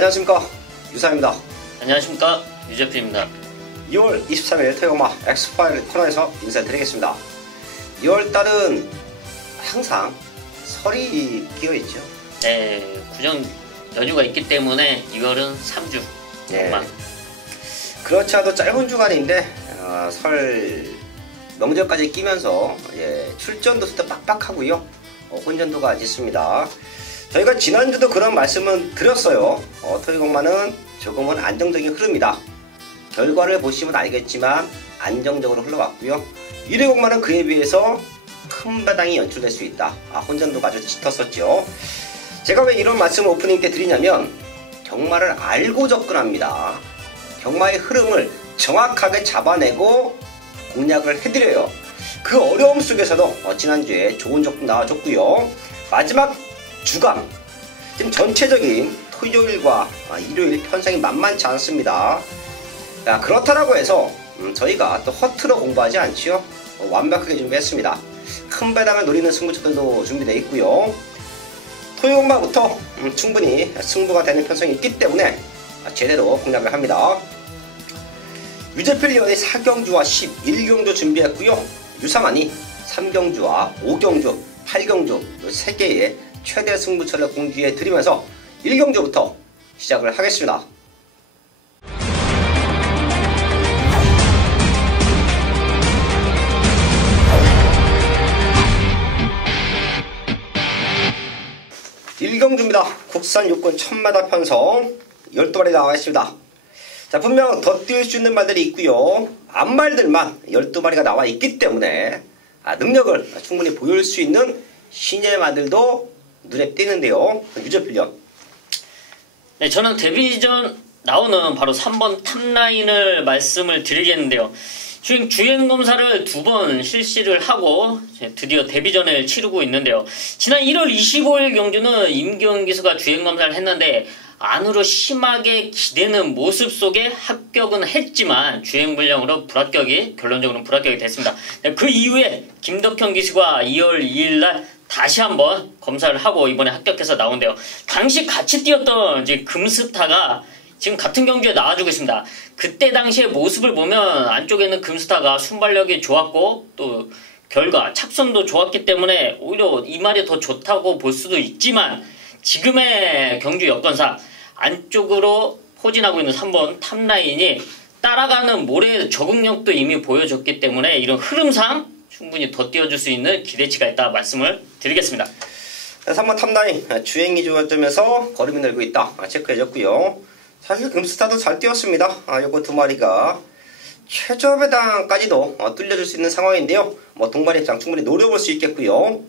안녕하십니까, 유사입니다. 안녕하십니까, 유재필입니다. 2월 23일 토요마 엑스파일 코너에서 인사드리겠습니다. 2월달은 항상 설이 끼어있죠. 네, 구정 연휴가 있기 때문에 2월은 3주 네. 그렇지 않아도 짧은 주간인데 설 명절까지 끼면서 출전도 수도 빡빡하고요. 혼전도가 짙습니다. 저희가 지난주도 그런 말씀을 드렸어요. 토요일공만은 조금은 안정적인 흐름이다. 결과를 보시면 알겠지만 안정적으로 흘러왔고요. 일요일공만은 그에 비해서 큰 바닥이 연출될 수 있다. 혼전도가 아주 짙었었죠. 제가 왜 이런 말씀을 오프닝 때 드리냐면 경마를 알고 접근합니다. 경마의 흐름을 정확하게 잡아내고 공략을 해드려요. 그 어려움 속에서도 지난주에 좋은 적도 나와줬고요. 마지막 주간 지금 전체적인 토요일과 일요일 편성이 만만치 않습니다. 그렇다라고 해서 저희가 또 허투루 공부하지 않지요. 완벽하게 준비했습니다. 큰 배당을 노리는 승부처들도 준비되어 있고요. 토요일마부터 충분히 승부가 되는 편성이 있기 때문에 제대로 공략을 합니다. 유재필 위원이 4경주와 11경주 준비했고요. 유상환이 3경주와 5경주, 8경주 3개의 최대 승부처를 공지해 드리면서 1경주부터 시작을 하겠습니다. 일경주입니다. 국산 육군 1000m 편성 12마리 나와 있습니다. 자, 분명 더 뛸 수 있는 말들이 있고요. 앞말들만 12마리가 나와 있기 때문에 능력을 충분히 보일 수 있는 신예 말들도 눈에 띄는데요. 유재필 위원. 네, 저는 데뷔 전 나오는 바로 3번 탑라인을 말씀을 드리겠는데요. 지금 주행검사를 2번 실시를 하고 드디어 데뷔전을 치르고 있는데요. 지난 1월 25일 경주는 임기훈 기수가 주행검사를 했는데 안으로 심하게 기대는 모습 속에 합격은 했지만 주행불량으로 결론적으로 불합격이 됐습니다. 그 이후에 김덕현 기수가 2월 2일날 다시 한번 검사를 하고 이번에 합격해서 나온대요. 당시 같이 뛰었던 이제 금스타가 지금 같은 경주에 나와주고 있습니다. 그때 당시의 모습을 보면 안쪽에는 금스타가 순발력이 좋았고 또 결과 착선도 좋았기 때문에 오히려 이 말이 더 좋다고 볼 수도 있지만 지금의 경주 여건상 안쪽으로 포진하고 있는 3번 탑라인이 따라가는 모래의 적응력도 이미 보여줬기 때문에 이런 흐름상 충분히 더 띄워줄 수 있는 기대치가 있다 말씀을 드리겠습니다. 3번 탑라인 주행이 좋아지면서 걸음이 늘고 있다 체크해줬고요. 사실 금스타도 잘 뛰었습니다. 요거 2마리가 최저 배당까지도 뚫려줄 수 있는 상황인데요. 동반 입장 충분히 노려볼 수 있겠고요.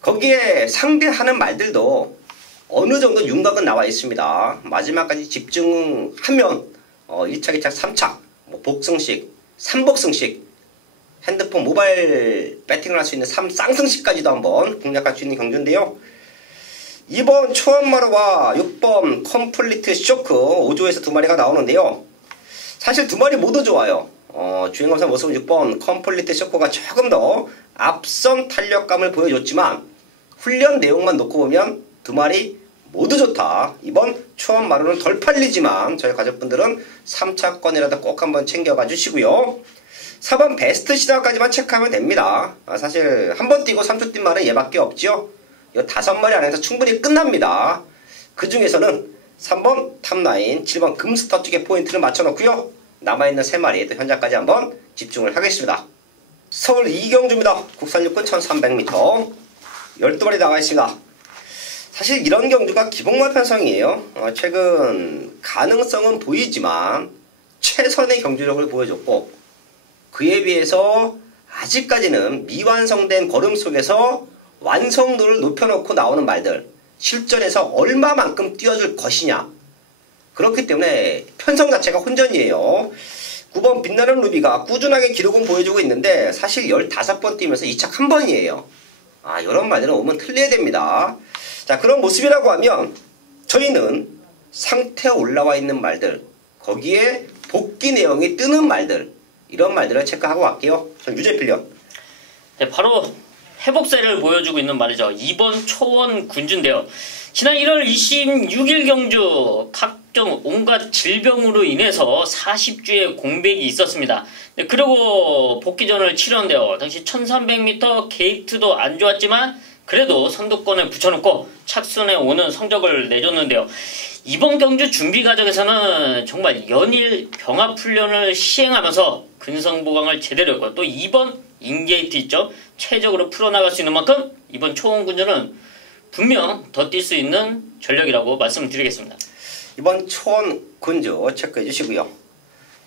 거기에 상대하는 말들도 어느 정도 윤곽은 나와 있습니다. 마지막까지 집중하면 1착, 2착, 3착, 복승식, 3복승식, 핸드폰 모바일 배팅을 할 수 있는 3쌍승식까지도 한번 공략할 수 있는 경주인데요. 2번 초원마루와 6번 컴플리트 쇼크 5조에서 2마리가 나오는데요. 사실 2마리 모두 좋아요. 주행검사 모습은 6번 컴플리트 쇼크가 조금 더 앞선 탄력감을 보여줬지만 훈련 내용만 놓고 보면 2마리 모두 좋다. 이번 초원마루는 덜 팔리지만 저희 가족분들은 3차권이라도 꼭 한번 챙겨가 주시고요. 4번 베스트 시작까지만 체크하면 됩니다. 사실 한번 뛰고 3초 뛴 말은 얘밖에 없죠. 이 5마리 안에서 충분히 끝납니다. 그 중에서는 3번 탑라인, 7번 금스터 쪽에 포인트를 맞춰놓고요. 남아있는 3마리 또 현장까지 한번 집중을 하겠습니다. 서울 이경주입니다. 국산 육군 1300m 12마리 나와 있습니다. 사실 이런 경주가 기복말 편성이에요. 최근 가능성은 보이지만 최선의 경주력을 보여줬고 그에 비해서 아직까지는 미완성된 걸음 속에서 완성도를 높여놓고 나오는 말들 실전에서 얼마만큼 뛰어줄 것이냐 그렇기 때문에 편성 자체가 혼전이에요. 9번 빛나는 루비가 꾸준하게 기록은 보여주고 있는데 사실 15번 뛰면서 2착 1번이에요. 이런 말들은 오면 틀려야 됩니다. 자, 그런 모습이라고 하면 저희는 상태에 올라와 있는 말들 거기에 복귀 내용이 뜨는 말들 이런 말들을 체크하고 갈게요. 전 유재필 위원. 네, 바로 회복세를 보여주고 있는 말이죠. 2번 초원 군주인데요. 지난 1월 26일 경주 각종 온갖 질병으로 인해서 40주의 공백이 있었습니다. 그리고 복귀전을 치렀는데요. 당시 1300m 게이트도 안 좋았지만 그래도 선두권에 붙여놓고 착순에 오는 성적을 내줬는데요. 이번 경주 준비 과정에서는 정말 연일 병합훈련을 시행하면서 근성보강을 제대로 했고 또 이번 인게이트 있죠. 최적으로 풀어나갈 수 있는 만큼 이번 초원군주는 분명 더 뛸 수 있는 전력이라고 말씀드리겠습니다. 이번 초원군주 체크해 주시고요.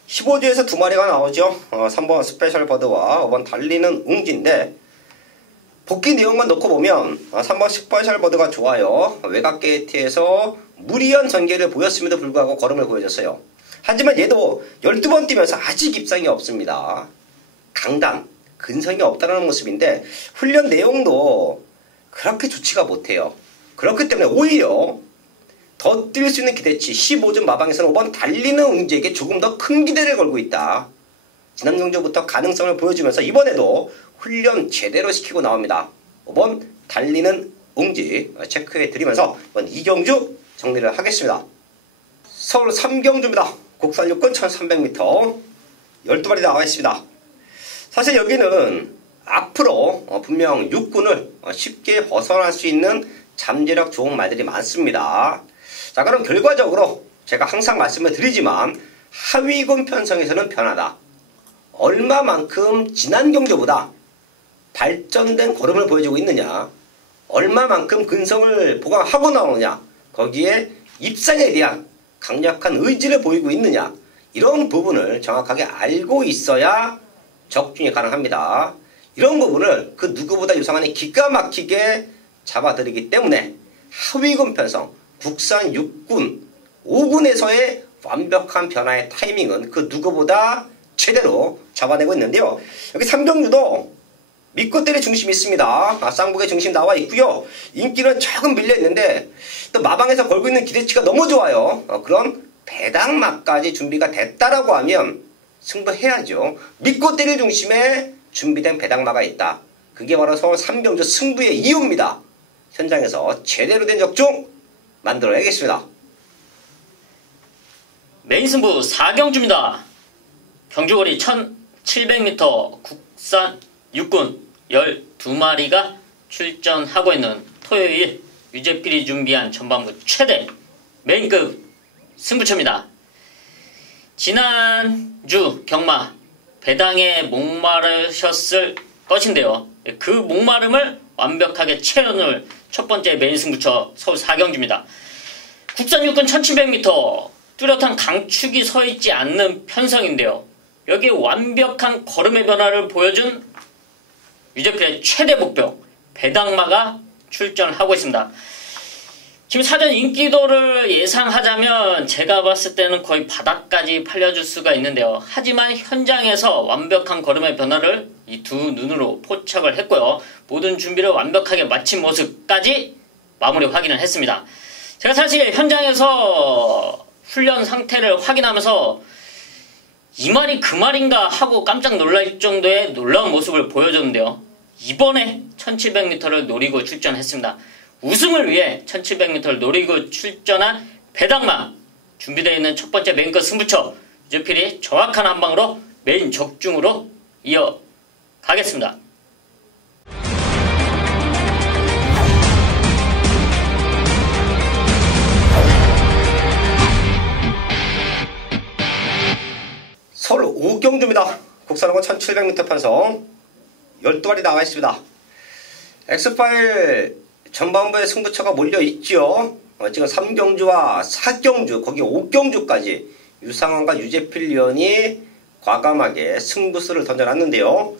15주에서 두 마리가 나오죠. 3번 스페셜 버드와 5번 달리는 웅지인데 복귀 내용만 놓고 보면 3번 스페셜 버드가 좋아요. 외곽 게이트에서 무리한 전개를 보였음에도 불구하고 걸음을 보여줬어요. 하지만 얘도 12번 뛰면서 아직 입상이 없습니다. 강단, 근성이 없다는 모습인데 훈련 내용도 그렇게 좋지가 못해요. 그렇기 때문에 오히려 더 뛸 수 있는 기대치 15점 마방에서는 5번 달리는 웅지에게 조금 더 큰 기대를 걸고 있다. 지난 경주부터 가능성을 보여주면서 이번에도 훈련 제대로 시키고 나옵니다. 5번 달리는 웅지 체크해 드리면서 이번 2경주 정리를 하겠습니다. 서울 3경주입니다. 국산 육군 1300m 12마리 나와 있습니다. 사실 여기는 앞으로 분명 육군을 쉽게 벗어날 수 있는 잠재력 좋은 말들이 많습니다. 자, 그럼 결과적으로 제가 항상 말씀을 드리지만 하위군 편성에서는 변하다. 얼마만큼 지난 경주보다 발전된 걸음을 보여주고 있느냐, 얼마만큼 근성을 보강하고 나오느냐, 거기에 입상에 대한 강력한 의지를 보이고 있느냐, 이런 부분을 정확하게 알고 있어야 적중이 가능합니다. 이런 부분을 그 누구보다 유상한이 기가 막히게 잡아드리기 때문에 하위군 편성, 국산 육군, 5군에서의 완벽한 변화의 타이밍은 그 누구보다 제대로 잡아내고 있는데요. 여기 3경주도 믿고 때릴 중심이 있습니다. 쌍북의 중심 나와 있고요. 인기는 조금 밀려있는데 또 마방에서 걸고 있는 기대치가 너무 좋아요. 그런 배당마까지 준비가 됐다라고 하면 승부해야죠. 믿고 때릴 중심에 준비된 배당마가 있다. 그게 바로 서울 3경주 승부의 이유입니다. 현장에서 제대로 된 적중 만들어야겠습니다. 메인 승부 4경주입니다. 경주거리 1700m 국산 육군 12마리가 출전하고 있는 토요일 유재필이 준비한 전반부 최대 메인급 승부처입니다. 지난주 경마 배당에 목마르셨을 것인데요. 그 목마름을 완벽하게 채워놓을 첫 번째 메인 승부처 서울 4경주입니다. 국산 육군 1700m 뚜렷한 강축이 서있지 않는 편성인데요. 여기에 완벽한 걸음의 변화를 보여준 유재필의 최대 목표 배당마가 출전하고 있습니다. 지금 사전 인기도를 예상하자면 제가 봤을 때는 거의 바닥까지 팔려줄 수가 있는데요. 하지만 현장에서 완벽한 걸음의 변화를 이 두 눈으로 포착을 했고요. 모든 준비를 완벽하게 마친 모습까지 마무리 확인을 했습니다. 제가 사실 현장에서 훈련 상태를 확인하면서 이 말이 그 말인가 하고 깜짝 놀랄 정도의 놀라운 모습을 보여줬는데요. 이번에 1700m를 노리고 출전했습니다. 우승을 위해 1700m를 노리고 출전한 배당마 준비되어 있는 첫 번째 메인급 승부처 유재필이 정확한 한방으로 메인 적중으로 이어가겠습니다. 서울 5경주입니다. 국산호건 1700m 편성 12마리 나와 있습니다. 엑스파일 전반부에 승부처가 몰려있죠. 지금 3경주와 4경주, 거기 5경주까지 유상환과 유재필 위원이 과감하게 승부수를 던져놨는데요.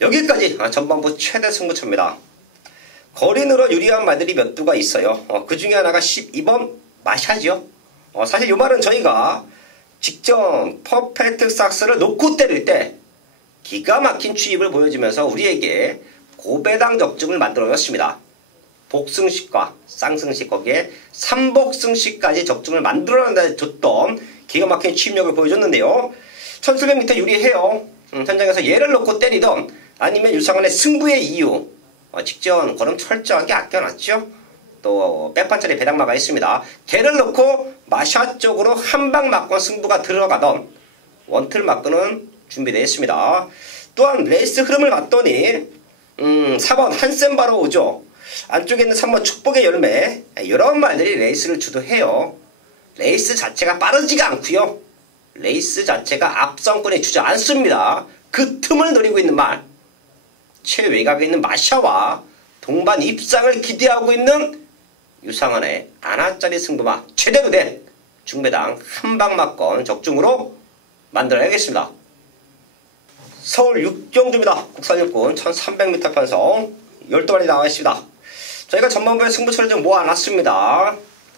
여기까지 전반부 최대 승부처입니다. 거린으로 유리한 말들이 몇 두가 있어요. 그 중에 하나가 12번 마샤죠. 사실 이 말은 저희가 직전 퍼펙트 삭스를 놓고 때릴 때 기가 막힌 추입을 보여주면서 우리에게 고배당 적중을 만들어냈습니다. 복승식과 쌍승식 거기에 3복승식까지 적중을 만들어줬던 기가 막힌 추입력을 보여줬는데요. 1700m 유리해요. 현장에서 얘를 놓고 때리던 아니면 유상환의 승부의 이유 직전 걸음 철저하게 아껴놨죠. 또 백판짜리 배당마가 있습니다. 걔를 넣고 마샤 쪽으로 한 방 맞고 승부가 들어가던 원틀 맞고는 준비되어 있습니다. 또한 레이스 흐름을 봤더니 4번 한센 바로 오죠. 안쪽에 있는 3번 축복의 열매, 이런 말들이 레이스를 주도해요. 레이스 자체가 빠르지가 않고요. 레이스 자체가 앞선권에 주지 않습니다. 그 틈을 노리고 있는 말, 최외곽에 있는 마샤와 동반 입상을 기대하고 있는 유상한의 아나짜리 승부마, 제대로 된 중배당 한방막권 적중으로 만들어야겠습니다. 서울 육경주입니다. 국산 육군 1300m 편성 12마리 나와 있습니다. 저희가 전반부에 승부처를 좀 모아놨습니다.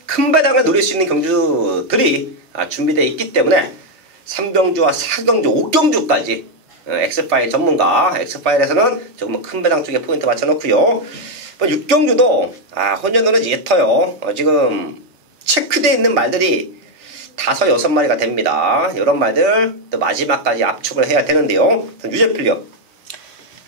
큰 배당을 노릴 수 있는 경주들이 준비되어 있기 때문에 3경주와 4경주, 5경주까지 X파일 전문가, X파일에서는 조금 큰 배당 쪽에 포인트 맞춰놓고요. 6경주도 혼전으로 예터요. 지금 체크되어 있는 말들이 5, 6마리가 됩니다. 이런 말들 또 마지막까지 압축을 해야 되는데요. 유재필요.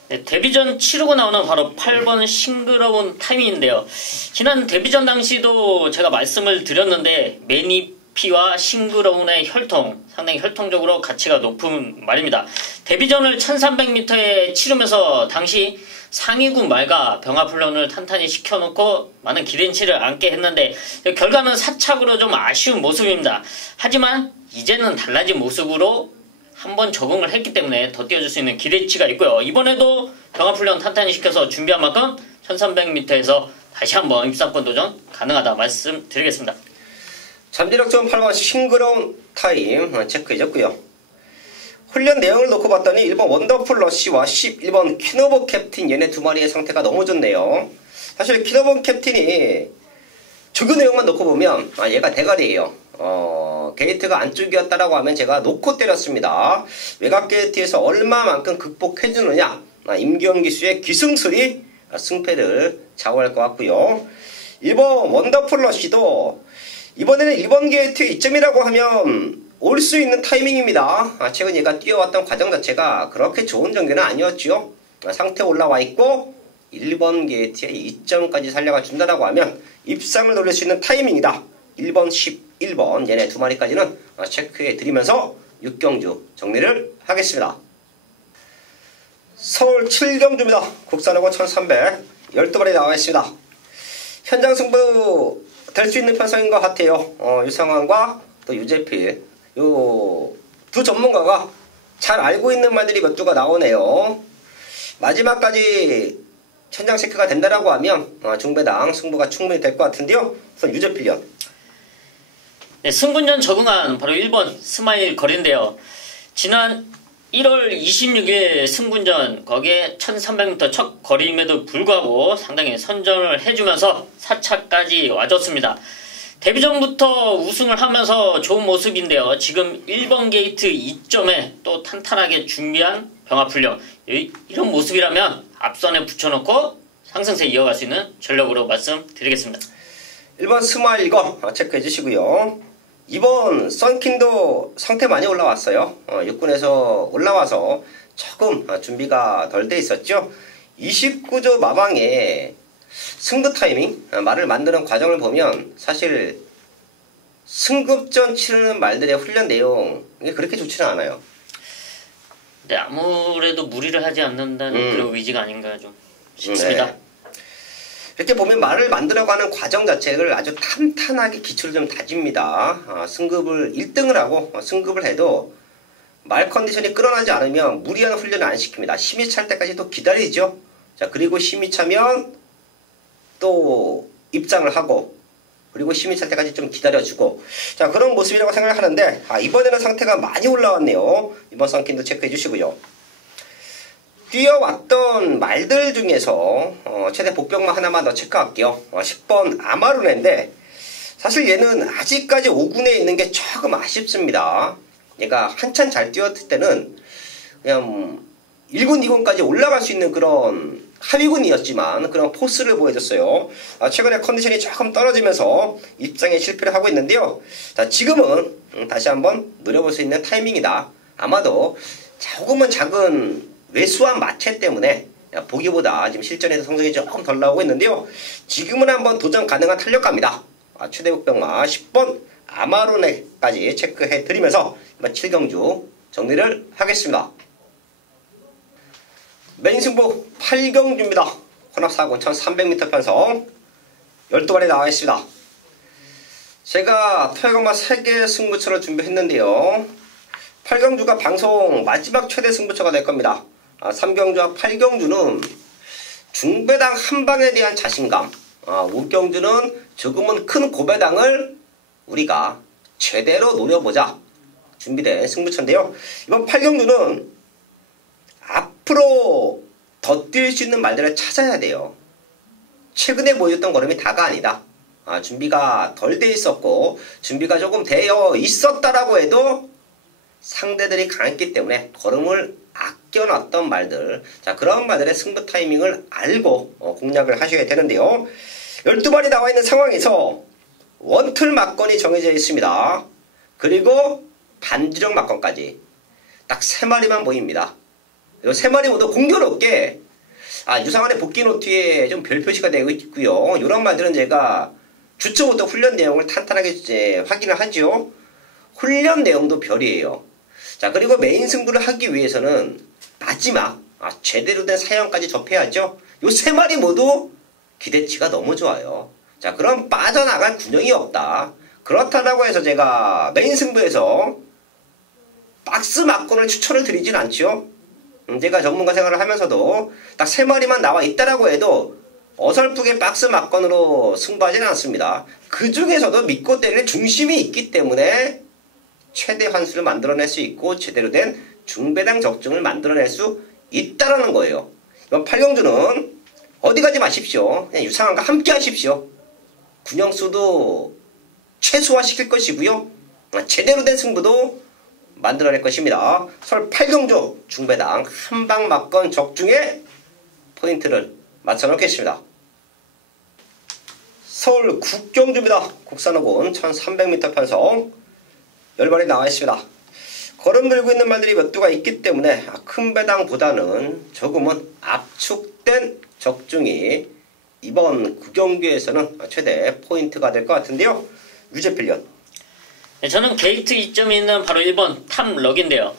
네, 데뷔전 치르고 나오는 바로 8번 싱그러운 타이밍인데요. 지난 데뷔전 당시도 제가 말씀을 드렸는데 매니피와 싱그러운의 혈통, 상당히 혈통적으로 가치가 높은 말입니다. 데뷔전을 1300m에 치르면서 당시 상위군 말과 병합훈련을 탄탄히 시켜놓고 많은 기대치를 안게 했는데 결과는 사착으로 좀 아쉬운 모습입니다. 하지만 이제는 달라진 모습으로 한번 적응을 했기 때문에 더 뛰어줄 수 있는 기대치가 있고요. 이번에도 병합훈련 탄탄히 시켜서 준비한 만큼 1300m에서 다시 한번 입상권 도전 가능하다 말씀드리겠습니다. 잠재력전 8번 싱그러운 타임 체크해줬고요. 훈련 내용을 놓고 봤더니 1번 원더풀 러쉬와 11번 키노버 캡틴, 얘네 두 마리의 상태가 너무 좋네요. 사실 키노버 캡틴이 조교 내용만 놓고 보면 얘가 대가리예요. 게이트가 안쪽이었다라고 하면 제가 놓고 때렸습니다. 외곽 게이트에서 얼마만큼 극복해주느냐, 임기영 기수의 기승술이 승패를 좌우할 것 같고요. 1번 원더풀 러쉬도 이번에는 1번 게이트 이점이라고 하면 올 수 있는 타이밍입니다. 최근 얘가 뛰어왔던 과정 자체가 그렇게 좋은 전개는 아니었죠. 상태 올라와 있고 1번 게이트에 2점까지 살려가 준다라고 하면 입상을 노릴 수 있는 타이밍이다. 1번, 11번 얘네 두 마리까지는 체크해 드리면서 6경주 정리를 하겠습니다. 서울 7경주입니다. 국산하고 1300 12마리 나와 있습니다. 현장 승부 될 수 있는 편성인 것 같아요. 유상환과 또 유재필, 요 두 전문가가 잘 알고 있는 말들이 몇 주가 나오네요. 마지막까지 현장 체크가 된다라고 하면 중배당 승부가 충분히 될 것 같은데요. 우선 유재필련. 네, 승군전 적응한 바로 1번 스마일 거리인데요. 지난 1월 26일 승군전, 거기에 1300m 첫 거리임에도 불구하고 상당히 선전을 해주면서 4차까지 와줬습니다. 데뷔전부터 우승을 하면서 좋은 모습인데요. 지금 1번 게이트 2점에 또 탄탄하게 준비한 병합훈련, 이런 모습이라면 앞선에 붙여놓고 상승세 이어갈 수 있는 전력으로 말씀드리겠습니다. 1번 스마일 이거 체크해 주시고요. 2번 썬킹도 상태 많이 올라왔어요. 육군에서 올라와서 조금 준비가 덜 돼 있었죠. 29조 마방에 승부 타이밍 말을 만드는 과정을 보면 사실 승급전 치르는 말들의 훈련 내용이 그렇게 좋지는 않아요. 네, 아무래도 무리를 하지 않는다는 그런 의지가 아닌가 좀 싶습니다. 네. 이렇게 보면 말을 만들어가는 과정 자체를 아주 탄탄하게 기초를 좀 다집니다. 승급을 1등을 하고 승급을 해도 말 컨디션이 끌어나지 않으면 무리한 훈련을 안 시킵니다. 심이 찰 때까지 또 기다리죠. 자, 그리고 심이 차면 또 입장을 하고, 그리고 심이 찰 때까지 좀 기다려주고, 자, 그런 모습이라고 생각을 하는데, 이번에는 상태가 많이 올라왔네요. 이번 썬킨도 체크해 주시고요. 뛰어왔던 말들 중에서 최대 복병만 하나만 더 체크할게요. 10번 아마루네인데 사실 얘는 아직까지 5군에 있는 게 조금 아쉽습니다. 얘가 한참 잘 뛰었을 때는 그냥 1군, 2군까지 올라갈 수 있는 그런 하위군이었지만 그런 포스를 보여줬어요. 최근에 컨디션이 조금 떨어지면서 입장에 실패를 하고 있는데요. 자, 지금은 다시 한번 노려볼 수 있는 타이밍이다. 아마도 조금은 작은 외수한 마체 때문에 보기보다 지금 실전에서 성적이 조금 덜 나오고 있는데요. 지금은 한번 도전 가능한 탄력가입니다. 최대 복병마 10번 아마로네까지 체크해 드리면서 이번 7경주 정리를 하겠습니다. 메인 승부 8경주입니다. 혼합4군 1300m 편성 12발이 나와 있습니다. 제가 토요일마 3개 승부처를 준비했는데요. 8경주가 방송 마지막 최대 승부처가 될 겁니다. 3경주와 8경주는 중배당 한 방에 대한 자신감, 5경주는 조금은 큰 고배당을 우리가 제대로 노려보자 준비된 승부처인데요. 이번 8경주는 앞으로 더 뛸 수 있는 말들을 찾아야 돼요. 최근에 보여줬던 걸음이 다가 아니다. 준비가 덜 돼 있었고 준비가 조금 되어 있었다라고 해도 상대들이 강했기 때문에 걸음을 아껴놨던 말들, 자 그런 말들의 승부 타이밍을 알고 공략을 하셔야 되는데요. 12발이 나와 있는 상황에서 원툴 막건이 정해져 있습니다. 그리고 반주력 막건까지 딱 3마리만 보입니다. 이 3마리 모두 공교롭게 유상한의 복귀 노트에 좀 별 표시가 되고 있고요. 이런 말들은 제가 주초부터 훈련 내용을 탄탄하게 확인을 하죠. 훈련 내용도 별이에요. 자 그리고 메인 승부를 하기 위해서는 마지막 제대로 된 사연까지 접해야죠. 요 3마리 모두 기대치가 너무 좋아요. 자 그럼 빠져나갈 군형이 없다. 그렇다고 해서 제가 메인 승부에서 박스 막건을 추천을 드리진 않죠. 제가 전문가 생활을 하면서도 딱 3마리만 나와 있다라고 해도 어설프게 박스 막건으로 승부하지는 않습니다. 그 중에서도 믿고 때릴 중심이 있기 때문에 최대 환수를 만들어낼 수 있고 제대로 된 중배당 적중을 만들어낼 수 있다라는 거예요. 이번 8경주는 어디 가지 마십시오. 그냥 유상한과 함께 하십시오. 군형수도 최소화시킬 것이고요. 제대로 된 승부도 만들어낼 것입니다. 서울 8경주 중배당 한방 막건 적중에 포인트를 맞춰놓겠습니다. 서울 9경주입니다. 국산호군 1300m 편성 10발이 나와 있습니다. 걸음 들고 있는 말들이 몇 두가 있기 때문에 큰 배당보다는 조금은 압축된 적중이 이번 9경기에서는 최대 포인트가 될 것 같은데요. 유재필련. 네, 저는 게이트 이점이 있는 바로 1번 탐럭인데요.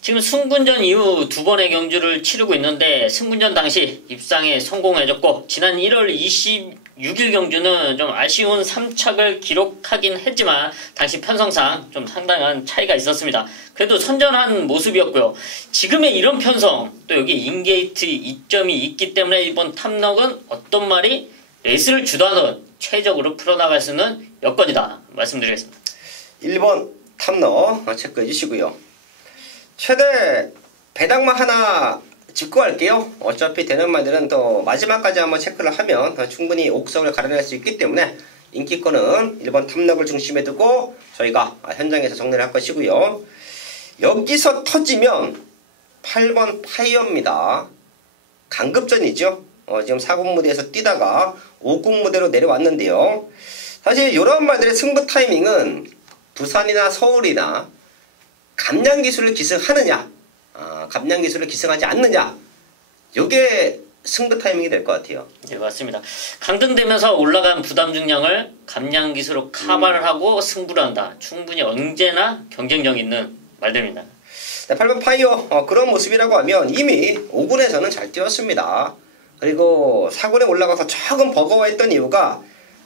지금 승군전 이후 2번의 경주를 치르고 있는데 승군전 당시 입상에 성공해줬고 지난 1월 26일 경주는 좀 아쉬운 3착을 기록하긴 했지만 당시 편성상 좀 상당한 차이가 있었습니다. 그래도 선전한 모습이었고요. 지금의 이런 편성 또 여기 인게이트 이점이 있기 때문에 이번 탐럭은 어떤 말이 레이스를 주도하는 최적으로 풀어나갈 수 있는 여건이다 말씀드리겠습니다. 1번 탐럭 체크해 주시고요. 최대 배당만 하나 짚고 할게요. 어차피 되는 말들은 또 마지막까지 한번 체크를 하면 충분히 옥석을 가려낼 수 있기 때문에 인기권은 1번 탐럭을 중심에 두고 저희가 현장에서 정리를 할 것이고요. 여기서 터지면 8번 파이어입니다. 강급전이죠. 지금 4군 무대에서 뛰다가 5군 무대로 내려왔는데요. 사실 이런 말들의 승부 타이밍은 부산이나 서울이나 감량기술을 기승하느냐 감량기술을 기승하지 않느냐 이게 승부 타이밍이 될 것 같아요. 네 맞습니다. 강등되면서 올라간 부담 중량을 감량기술로 커버를 하고 승부를 한다. 충분히 언제나 경쟁력 있는 말들입니다. 네, 8번 파이어 그런 모습이라고 하면 이미 5군에서는 잘 뛰었습니다. 그리고 4군에 올라가서 조금 버거워했던 이유가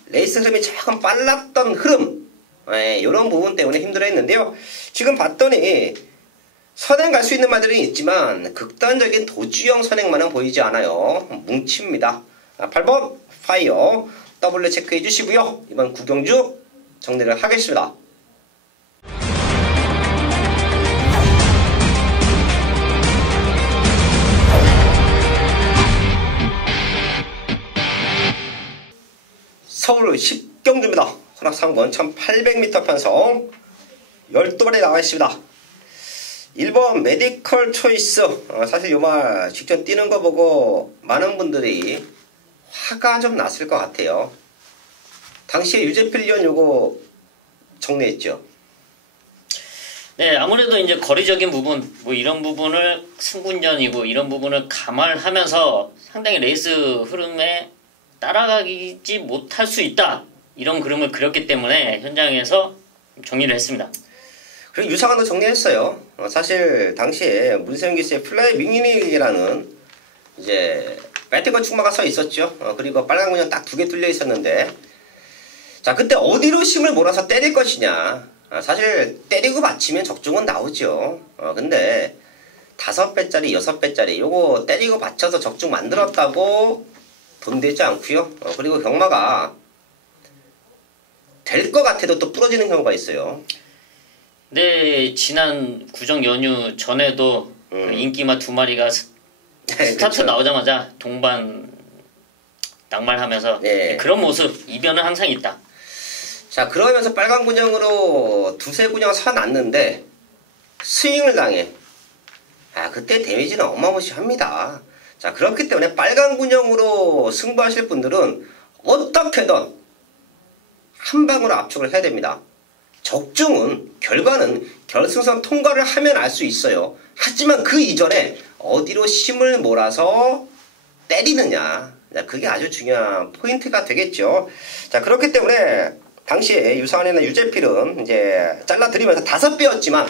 레이스 흐름이 조금 빨랐던 흐름 이런 부분 때문에 힘들어했는데요. 지금 봤더니 선행 갈 수 있는 말들이 있지만 극단적인 도주형 선행만은 보이지 않아요. 뭉칩니다. 8번 파이어 더블로 체크해 주시고요. 이번 9경주 정리를 하겠습니다. 서울 10경주입니다. 혼합3군 1800m 편성 12발에 나와 있습니다. 1번 메디컬 초이스 사실 요 말 직전 뛰는 거 보고 많은 분들이 화가 좀 났을 것 같아요. 당시에 유재필련 요거 정리했죠. 네, 아무래도 이제 거리적인 부분, 뭐 이런 부분을 승분전이고 이런 부분을 감안하면서 상당히 레이스 흐름에 따라가지 못할 수 있다. 이런 그림을 그렸기 때문에 현장에서 정리를 했습니다. 그리고 유상한도 정리했어요. 사실 당시에 문세영 기수의 플라이 윙닝이라는 이제 배트건 축마가 서 있었죠. 그리고 빨간 군형 딱 2개 뚫려 있었는데, 자 그때 어디로 힘을 몰아서 때릴 것이냐. 사실 때리고 맞히면 적중은 나오죠. 근데 5배짜리 6배짜리 요거 때리고 받쳐서 적중 만들었다고 돈 되지 않고요. 그리고 경마가 될 것 같아도 또 부러지는 경우가 있어요. 네, 지난 구정 연휴 전에도 그 인기마 2마리가 스타트 그렇죠. 나오자마자 동반 낙말하면서 네. 그런 모습, 이변은 항상 있다. 자 그러면서 빨간 군형으로 2-3군형 사놨는데 스윙을 당해. 그때 데미지는 어마무시합니다. 자 그렇기 때문에 빨간 군형으로 승부하실 분들은 어떻게든 한 방으로 압축을 해야 됩니다. 적중은 결과는 결승선 통과를 하면 알 수 있어요. 하지만 그 이전에 어디로 힘을 몰아서 때리느냐, 그게 아주 중요한 포인트가 되겠죠. 자 그렇기 때문에 당시에 유상한이나 유재필은 이제 잘라드리면서 5배였지만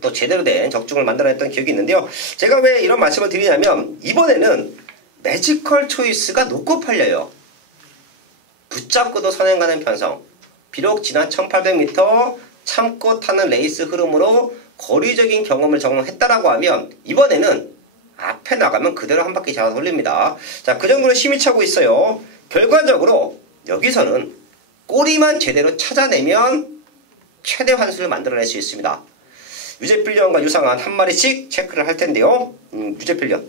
또 제대로 된 적중을 만들어냈던 기억이 있는데요. 제가 왜 이런 말씀을 드리냐면 이번에는 매지컬 초이스가 높고 팔려요. 붙잡고도 선행가는 편성. 비록 지난 1800m 참고 타는 레이스 흐름으로 거리적인 경험을 적용했다라고 하면 이번에는 앞에 나가면 그대로 한 바퀴 잡아서 올립니다. 자, 그 정도로 힘이 차고 있어요. 결과적으로 여기서는 꼬리만 제대로 찾아내면 최대 환수를 만들어낼 수 있습니다. 유재필련과 유상한 한 마리씩 체크를 할 텐데요. 유재필련.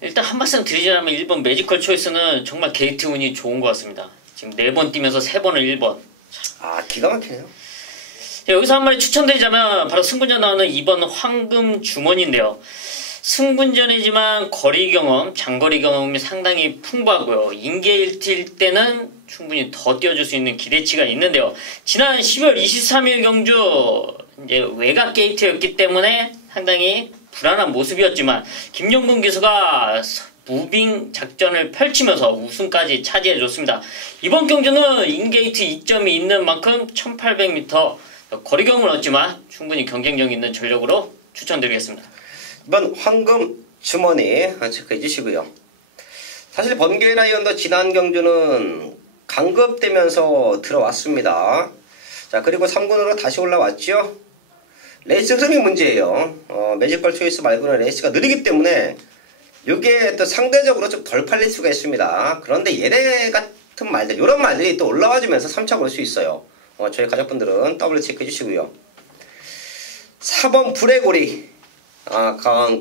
일단 한 말씀 드리자면 1번 매지컬 초이스는 정말 게이트 운이 좋은 것 같습니다. 지금 4번 뛰면서 3번을 1번. 기가 막히네요. 여기서 한 마리 추천드리자면 바로 승분전 나오는 2번 황금 주머니인데요. 승분전이지만 거리 경험, 장거리 경험이 상당히 풍부하고요. 인계 1티일 때는 충분히 더 뛰어줄 수 있는 기대치가 있는데요. 지난 10월 23일 경주 이제 외곽 게이트였기 때문에 상당히 불안한 모습이었지만 김용근 기수가 무빙 작전을 펼치면서 우승까지 차지해줬습니다. 이번 경주는 인게이트 2점이 있는 만큼 1800m 거리 경험을 얻지만 충분히 경쟁력 있는 전력으로 추천드리겠습니다. 이번 황금 주머니 체크해 주시고요. 사실 번개 라이언도 지난 경주는 강급되면서 들어왔습니다. 자 그리고 3군으로 다시 올라왔죠. 레이스 흐름이 문제예요. 매지컬 초이스 말고는 레이스가 느리기 때문에 이게 또 상대적으로 좀 덜 팔릴 수가 있습니다. 그런데 얘네 같은 말들, 이런 말들이 또 올라와주면서 3차 올 수 있어요. 저희 가족분들은 더블 체크해 주시고요. 4번 브레고리,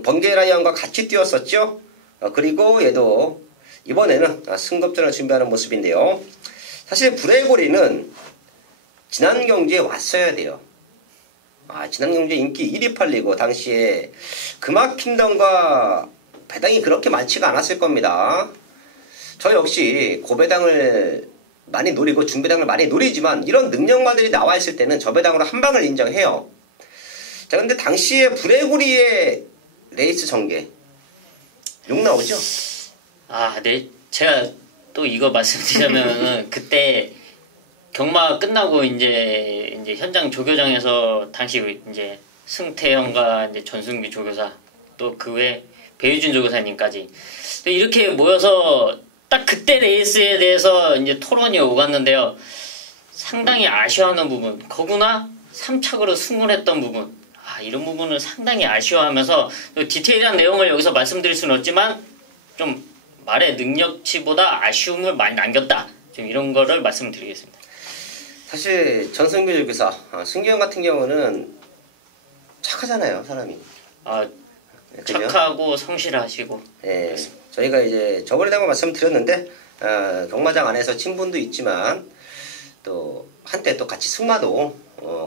번개 라이언과 같이 뛰었었죠. 그리고 얘도 이번에는 승급전을 준비하는 모습인데요. 사실 브레고리는 지난 경주에 왔어야 돼요. 지난 경주에 인기 1위 팔리고 당시에 금화킹덤과 배당이 그렇게 많지가 않았을 겁니다. 저 역시 고배당을 많이 노리고 중배당을 많이 노리지만 이런 능력마들이 나와 있을 때는 저배당으로 한 방을 인정해요. 자 근데 당시에 브레고리의 레이스 전개 욕 나오죠? 네. 제가 또 이거 말씀드리자면 그때 경마 끝나고 이제 현장 조교장에서 당시 이제 승태형과 이제 전승기 조교사 또 그 외 배유준 조교사님까지 이렇게 모여서 딱 그때 레이스에 대해서 이제 토론이 오갔는데요. 상당히 아쉬워하는 부분, 거구나 3착으로 승문했던 부분, 이런 부분을 상당히 아쉬워하면서 디테일한 내용을 여기서 말씀드릴 수는 없지만 좀 말의 능력치보다 아쉬움을 많이 남겼다. 좀 이런 거를 말씀드리겠습니다. 사실 전승규 조교사, 승규형 같은 경우는 착하잖아요, 사람이. 착하고 성실하시고. 예, 저희가 이제 저번에도 한번 말씀드렸는데 경마장 안에서 친분도 있지만 또 한때 또 같이 승마도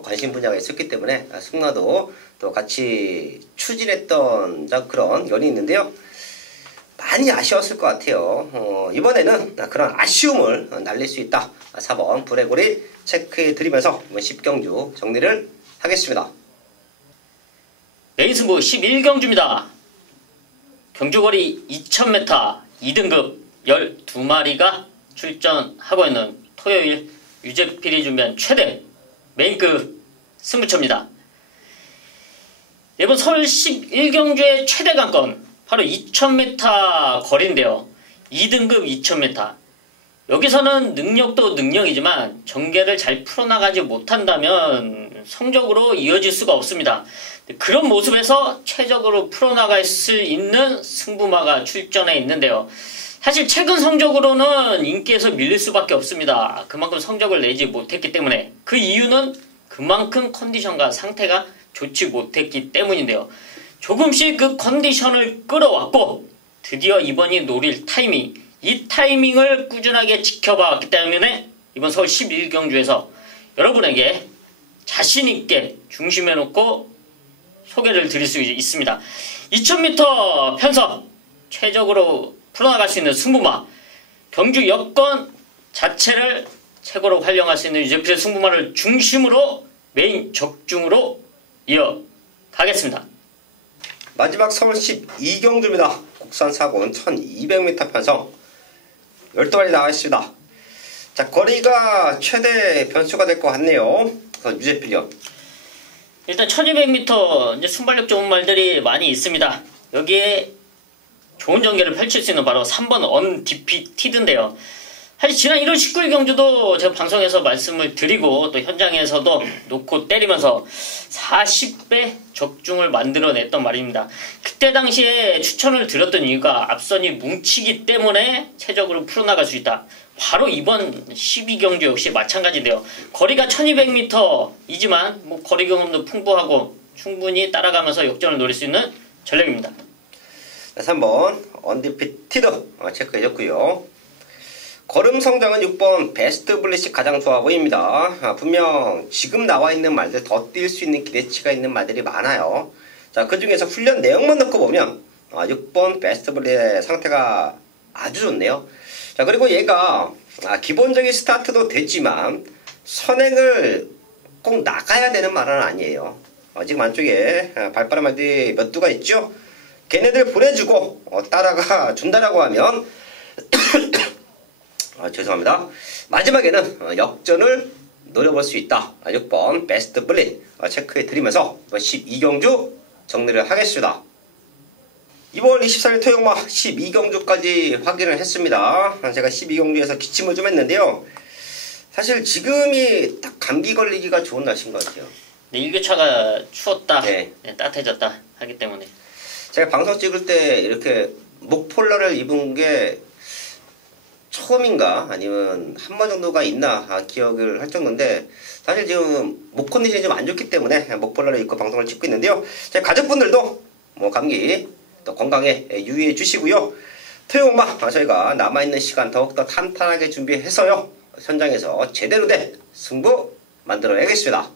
관심 분야가 있었기 때문에 승마도 또 같이 추진했던 그런 연이 있는데요. 많이 아쉬웠을 것 같아요. 이번에는 그런 아쉬움을 날릴 수 있다. 4번 브레고리 체크해 드리면서 이번 10경주 정리를 하겠습니다. 메인 승부 11경주입니다. 경주거리 2000m 2등급 12마리가 출전하고 있는 토요일 유재필이 준비한 최대 메인급 승부처입니다. 이번 서울 11경주의 최대 관건 바로 2000m 거리인데요. 2등급 2000m. 여기서는 능력도 능력이지만 전개를 잘 풀어나가지 못한다면 성적으로 이어질 수가 없습니다. 그런 모습에서 최적으로 풀어나갈 수 있는 승부마가 출전해 있는데요. 사실 최근 성적으로는 인기에서 밀릴 수밖에 없습니다. 그만큼 성적을 내지 못했기 때문에. 그 이유는 그만큼 컨디션과 상태가 좋지 못했기 때문인데요. 조금씩 그 컨디션을 끌어왔고 드디어 이번이 노릴 타이밍, 이 타이밍을 꾸준하게 지켜봐왔기 때문에 이번 서울 11경주에서 여러분에게 자신있게 중심에 놓고 소개를 드릴 수 있습니다. 2000m 편성 최적으로 풀어나갈 수 있는 승부마, 경주 여건 자체를 최고로 활용할 수 있는 유재필의 승부마를 중심으로 메인 적중으로 이어가겠습니다. 마지막 서울 12경주입니다. 국산 사고는 1200m 편성 12마리 나와 있습니다. 자, 거리가 최대 변수가 될 것 같네요. 유재필이요. 일단 1200m 이제 순발력 좋은 말들이 많이 있습니다. 여기에 좋은 전개를 펼칠 수 있는 바로 3번 언디피티드인데요. 사실 지난 1월 19일 경주도 제가 방송에서 말씀을 드리고 또 현장에서도 놓고 때리면서 40배 적중을 만들어냈던 말입니다. 그때 당시에 추천을 드렸던 이유가 앞선이 뭉치기 때문에 최적으로 풀어나갈 수 있다. 바로 이번 12경주 역시 마찬가지인데요. 거리가 1200m이지만 뭐 거리 경험도 풍부하고 충분히 따라가면서 역전을 노릴 수 있는 전략입니다. 3번 언디피티드 체크해줬고요. 걸음 성장은 6번 베스트 블리시 가장 좋아 보입니다. 분명 지금 나와 있는 말들 더 뛸 수 있는 기대치가 있는 말들이 많아요. 자, 그 중에서 훈련 내용만 넣고 보면 6번 베스트 블리의 상태가 아주 좋네요. 자, 그리고 얘가 기본적인 스타트도 됐지만 선행을 꼭 나가야 되는 말은 아니에요. 지금 안쪽에 발빠른 말들이 몇 두가 있죠. 걔네들 보내주고 따라가 준다라고 하면 죄송합니다. 마지막에는 역전을 노려볼 수 있다. 6번 베스트 블릿 체크해 드리면서 12경주 정리를 하겠습니다. 2월 24일 토요일마 12경주까지 확인을 했습니다. 제가 12경주에서 기침을 좀 했는데요. 사실 지금이 딱 감기 걸리기가 좋은 날씨인 것 같아요. 네, 일교차가 추웠다, 네. 따뜻해졌다 하기 때문에. 제가 방송 찍을 때 이렇게 목폴라를 입은 게 처음인가 아니면 한 번 정도가 있나 기억을 할 정도인데 사실 지금 목 컨디션이 좀 안 좋기 때문에 목폴라를 입고 방송을 찍고 있는데요. 제 가족분들도 뭐 감기 또 건강에 유의해 주시고요. 토요일마 저희가 남아있는 시간 더욱더 탄탄하게 준비해서요 현장에서 제대로 된 승부 만들어야겠습니다.